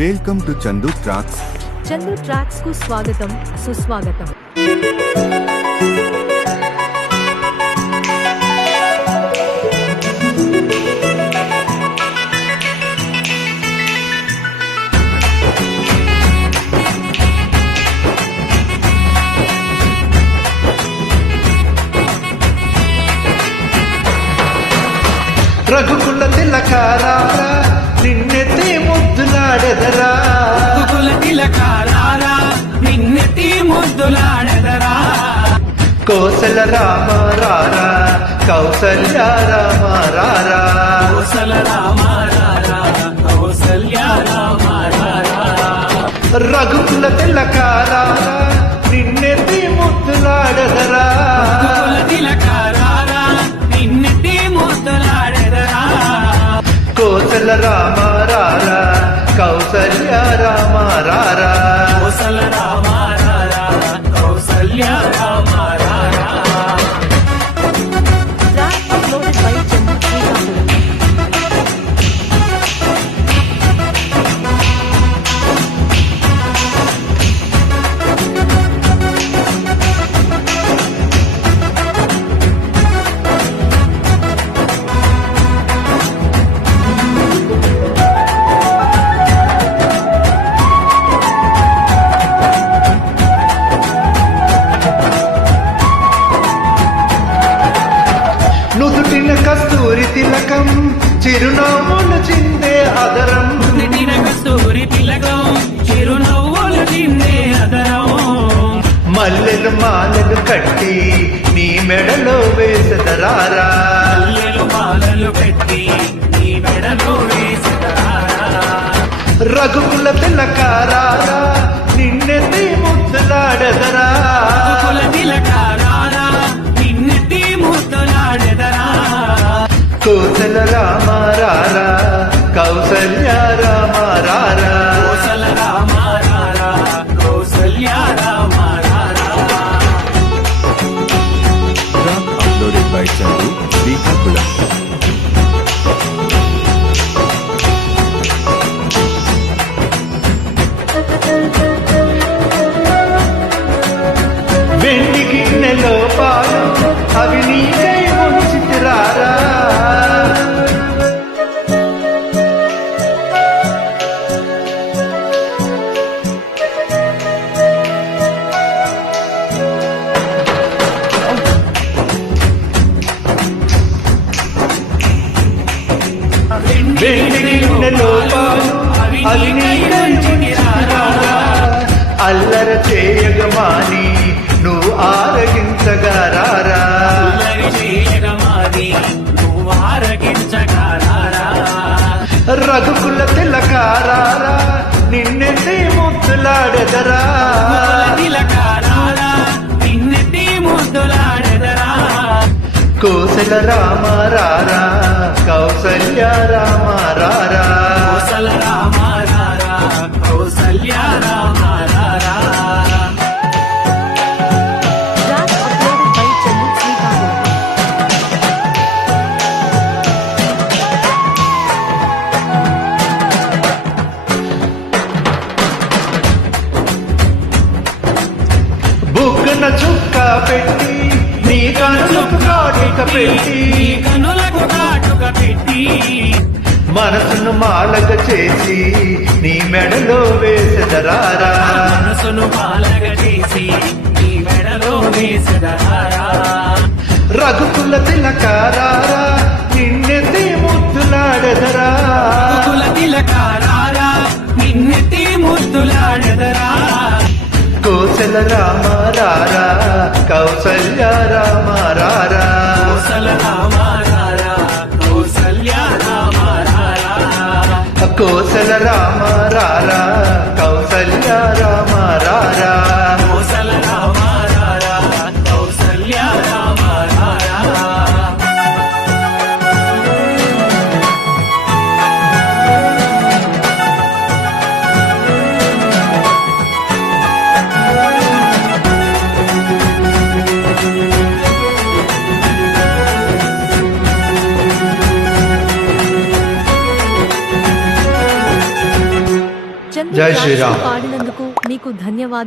Welcome to Chandu tracks. Chandu tracks కు స్వాగతం, సుస్వాగతం. రఘుకుల తిలకారారా నిన్నెత్తి ముద్దులాడెదరా, రఘుకుల తిలకారారా నిన్నెత్తి ముద్దులాడెదరా, కోసల రామ రారా కౌసల్య రామ రారా, కోసల రామ రారా కౌసల్య రామ రారా, రఘుకుల తిలకారారా నిన్నెత్తి ముద్దులాడెదరా, రఘుకుల తిలకారారా నిన్నెత్తి ముద్దులాడెదరా, కోసల రామ రారా కౌసల్య రామ రారా, కోసల రామ రారా కౌసల్య రామ రారా. Track uploaded by Chandu Srikakulam. నుదుటిన కస్తూరి తిలకం చిరునవ్వులు చిందే అదరం, నిటిన కస్తూరి తిలకం చిరునవ్వులు చిందే అదరం, మల్లెలు మాలలు కట్టి నీ మెడలో వేసదరారా, మల్లెలు మాలలు పెట్టి నీ మెడలో వేసెదరారా, రఘుకుల తిలకారారా నిన్నెత్తి ముద్దులాడెదరా, రఘుకుల తిలకారారా నిన్నెత్తి ముద్దులాడెదరా, కోసల రామ రారా కౌసల్య రామ రారా, కోసల రామ రారా కౌసల్య రామ రారా. Track uploaded by Chandu Srikakulam. వెండి గిన్నెలో పాలు అవి నీకై ఉంచితిరారా, వెండి గిన్నెలో పాలు అవి నీకై ఉంచితిరారా, అల్లర చేయగమాని నువ్వు ఆరగించగారారా, అల్లరి చేయగమాని నువ్వు ఆరగించగారారా, రఘుకుల తిలకారారా నిన్నెత్తి ముద్దులాడెదరా, తిలకారారా నిన్నెత్తి ముద్దులాడెదరా, కోసల రామ రారా కౌసల్య రామ రారా, కోసల రామ రారా కౌసల్య రామ రారా. Track uploaded by Chandu Srikakulam. బుగ్గన చుక్క పెట్టి నీ కనులకు కాటిక పెట్టి, నీ కనులకు కాటుక పెట్టి మనసును మాలగ చేసి నీ మెడలో వేసెదరారా, మనసును పాలగ చేసి నీ మెడలో వేసెదరారా, రఘుకుల తిలకారారా నిన్నెత్తి ముద్దులాడెదరా, రఘుకుల తిలకారారా నిన్నెత్తి ముద్దులాడెదరా, కోసల రామ రారా కౌసల్య రామ రారా, కోసల రామ రారా కౌసల్య రామ రారా, కోసల రామ రారా కౌసల్య రామ రారా, కోసల రామ రారా కౌసల్య రామ రారా. ఇవన్నీ జై ట్రాక్స్ శ్రీరామ్. పాడినందుకు మీకు ధన్యవాదాలు.